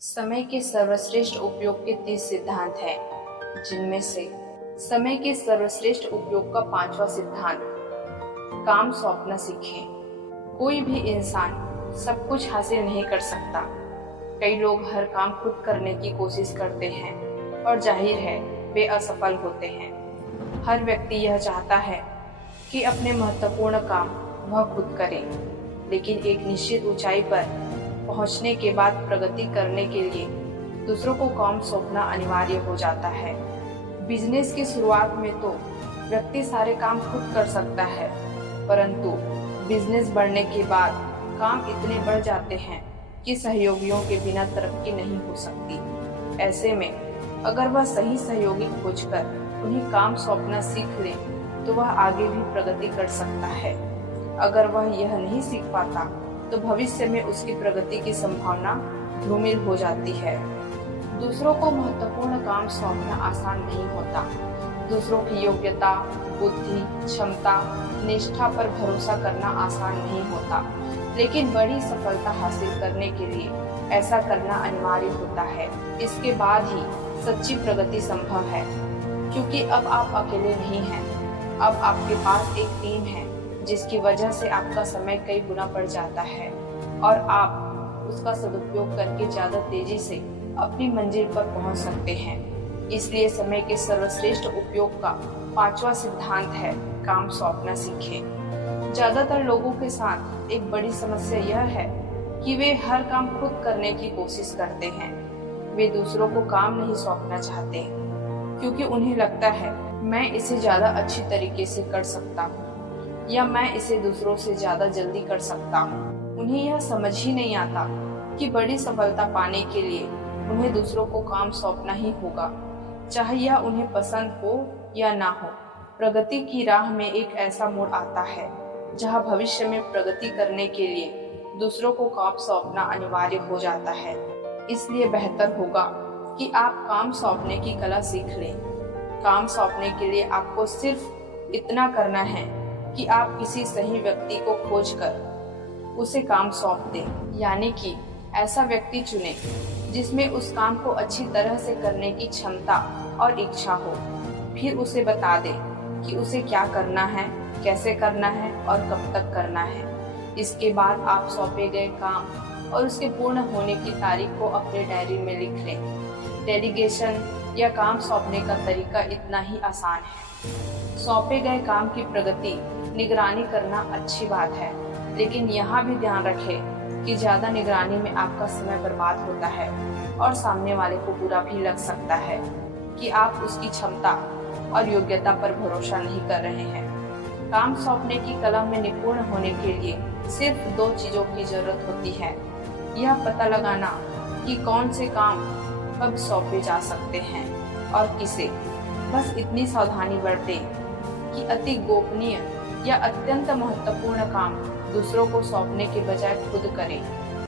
समय के सर्वश्रेष्ठ उपयोग के 30 सिद्धांत हैं, जिनमें से समय के सर्वश्रेष्ठ उपयोग का 5वां सिद्धांत काम सौंपना सीखें। कोई भी इंसान सब कुछ हासिल नहीं कर सकता। कई लोग हर काम खुद करने की कोशिश करते हैं और जाहिर है वे असफल होते हैं। हर व्यक्ति यह चाहता है कि अपने महत्वपूर्ण काम वह खुद करे, लेकिन एक निश्चित ऊंचाई पर पहुंचने के बाद प्रगति करने के लिए दूसरों को काम सौंपना अनिवार्य हो जाता है। बिजनेस की शुरुआत में तो व्यक्ति सारे काम खुद कर सकता है, परंतु बिजनेस बढ़ने के बाद काम इतने बढ़ जाते हैं कि सहयोगियों के बिना तरक्की नहीं हो सकती। ऐसे में अगर वह सही सहयोगी खोजकर उन्हें काम सौंपना सीख ले तो वह आगे भी प्रगति कर सकता है। अगर वह यह नहीं सीख पाता तो भविष्य में उसकी प्रगति की संभावना धूमिल हो जाती है। दूसरों को महत्वपूर्ण काम सौंपना आसान नहीं होता। दूसरों की योग्यता, बुद्धि, क्षमता, निष्ठा पर भरोसा करना आसान नहीं होता, लेकिन बड़ी सफलता हासिल करने के लिए ऐसा करना अनिवार्य होता है। इसके बाद ही सच्ची प्रगति संभव है, क्योंकि अब आप अकेले नहीं हैं। अब आपके पास एक टीम है जिसकी वजह से आपका समय कई गुना बढ़ जाता है और आप उसका सदुपयोग करके ज्यादा तेजी से अपनी मंजिल पर पहुंच सकते हैं। इसलिए समय के सर्वश्रेष्ठ उपयोग का 5वां सिद्धांत है काम सौंपना सीखें। ज्यादातर लोगों के साथ एक बड़ी समस्या यह है कि वे हर काम खुद करने की कोशिश करते हैं। वे दूसरों को काम नहीं सौंपना चाहते, क्योंकि उन्हें लगता है मैं इसे ज्यादा अच्छी तरीके से कर सकता हूँ या मैं इसे दूसरों से ज्यादा जल्दी कर सकता हूँ। उन्हें यह समझ ही नहीं आता कि बड़ी सफलता पाने के लिए उन्हें दूसरों को काम सौंपना ही होगा, चाहे यह उन्हें पसंद हो या ना हो। प्रगति की राह में एक ऐसा मोड़ आता है जहाँ भविष्य में प्रगति करने के लिए दूसरों को काम सौंपना अनिवार्य हो जाता है। इसलिए बेहतर होगा कि आप काम सौंपने की कला सीख लें। काम सौंपने के लिए आपको सिर्फ इतना करना है कि आप किसी सही व्यक्ति को खोजकर उसे काम सौंप दें, यानी कि ऐसा व्यक्ति चुनें जिसमें उस काम को अच्छी तरह से करने की क्षमता और इच्छा हो। फिर उसे बता दें कि उसे क्या करना है, कैसे करना है और कब तक करना है। इसके बाद आप सौंपे गए काम और उसके पूर्ण होने की तारीख को अपने डायरी में लिख लें। डेलीगेशन या काम सौंपने का तरीका इतना ही आसान है। सौंपे गए काम की प्रगति निगरानी करना अच्छी बात है, लेकिन यहाँ भी ध्यान रखें कि ज्यादा निगरानी में आपका समय बर्बाद होता है और सामने वाले को बुरा भी लग सकता है कि आप उसकी क्षमता और योग्यता पर भरोसा नहीं कर रहे हैं। काम सौंपने की कला में निपुण होने के लिए सिर्फ 2 चीजों की जरूरत होती है। यह पता लगाना कि कौन से काम कब सौंपे जा सकते हैं और किसे। बस इतनी सावधानी बरतें कि अति गोपनीय या अत्यंत महत्वपूर्ण काम दूसरों को सौंपने के बजाय खुद करें।